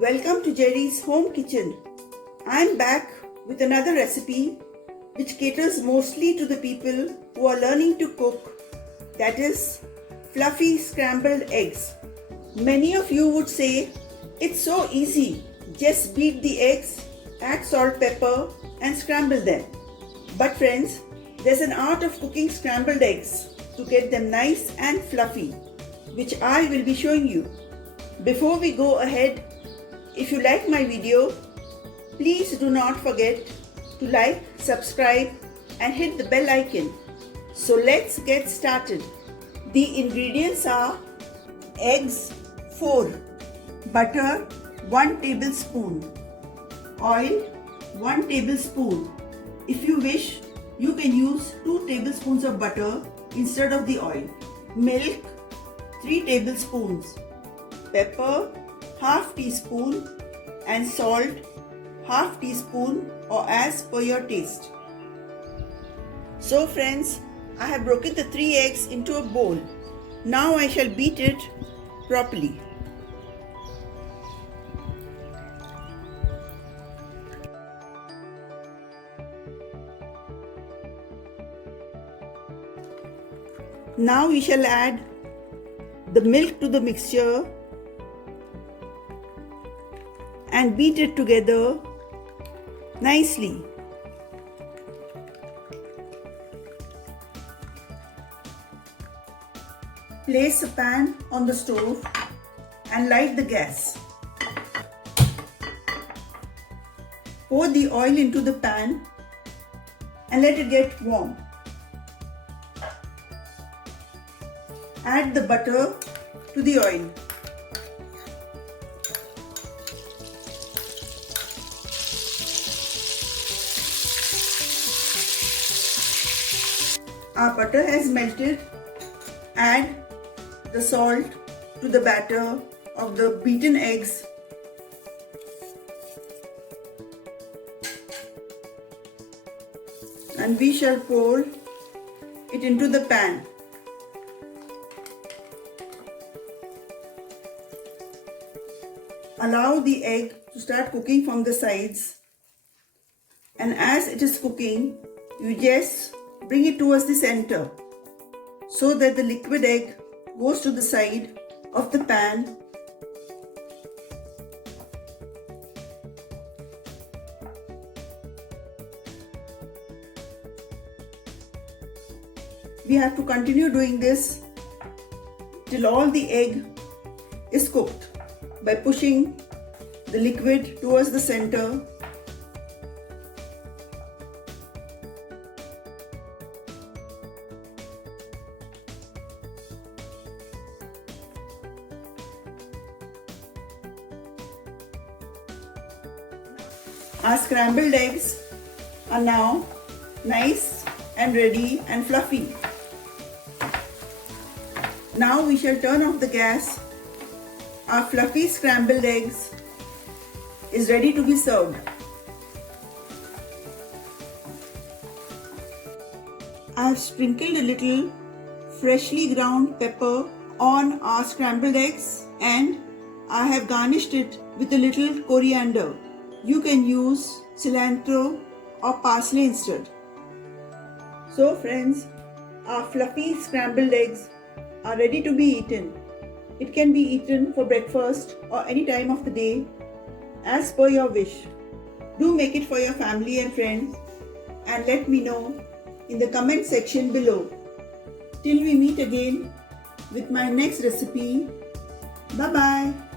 Welcome to Jerry's Home Kitchen. I'm back with another recipe which caters mostly to the people who are learning to cook, that is fluffy scrambled eggs. Many of you would say it's so easy, just beat the eggs, add salt, pepper and scramble them. But friends, there's an art of cooking scrambled eggs to get them nice and fluffy, which I will be showing you. Before we go ahead, if you like my video, please do not forget to like, subscribe and hit the bell icon. So let's get started. The ingredients are eggs 4, butter 1 tablespoon, oil 1 tablespoon. If you wish, you can use 2 tablespoons of butter instead of the oil. Milk 3 tablespoons, pepper half teaspoon and salt half teaspoon or as per your taste. So friends, I have broken the 3 eggs into a bowl. Now I shall beat it properly. Now we shall add the milk to the mixture and beat it together nicely. Place a pan on the stove and light the gas. Pour the oil into the pan and let it get warm. Add the butter to the oil. Our butter has melted. Add the salt to the batter of the beaten eggs. And we shall pour it into the pan. Allow the egg to start cooking from the sides, and as it is cooking, you just bring it towards the center so that the liquid egg goes to the side of the pan. We have to continue doing this till all the egg is cooked by pushing the liquid towards the center. Our scrambled eggs are now nice and ready and fluffy. Now we shall turn off the gas. Our fluffy scrambled eggs is ready to be served. I have sprinkled a little freshly ground pepper on our scrambled eggs and I have garnished it with a little coriander. You can use cilantro or parsley instead. So friends, our fluffy scrambled eggs are ready to be eaten. It can be eaten for breakfast or any time of the day as per your wish. Do make it for your family and friends and let me know in the comment section below. Till we meet again with my next recipe. Bye bye.